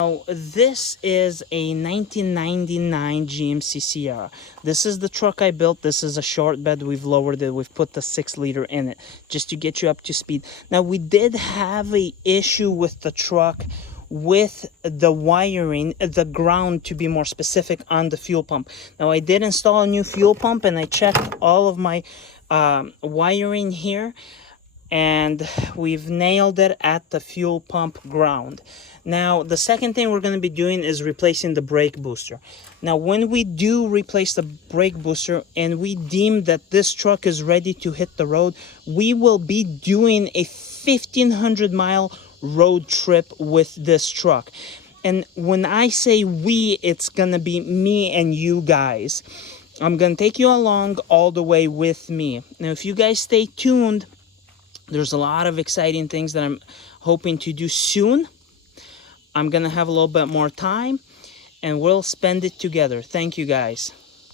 Now, this is a 1999 GMC Sierra. This is the truck I built. This is a short bed. We've lowered it. We've put the 6-liter in it just to get you up to speed. Now, we did have a issue with the truck with the wiring, the ground to be more specific, on the fuel pump. Now, I did install a new fuel pump and I checked all of my wiring here, and we've nailed it at the fuel pump ground. Now, the second thing we're going to be doing is replacing the brake booster. Now, when we do replace the brake booster and we deem that this truck is ready to hit the road, we will be doing a 1,500-mile road trip with this truck. And when I say we, it's going to be me and you guys. I'm going to take you along all the way with me. Now, if you guys stay tuned, there's a lot of exciting things that I'm hoping to do soon. I'm going to have a little bit more time and we'll spend it together. Thank you, guys.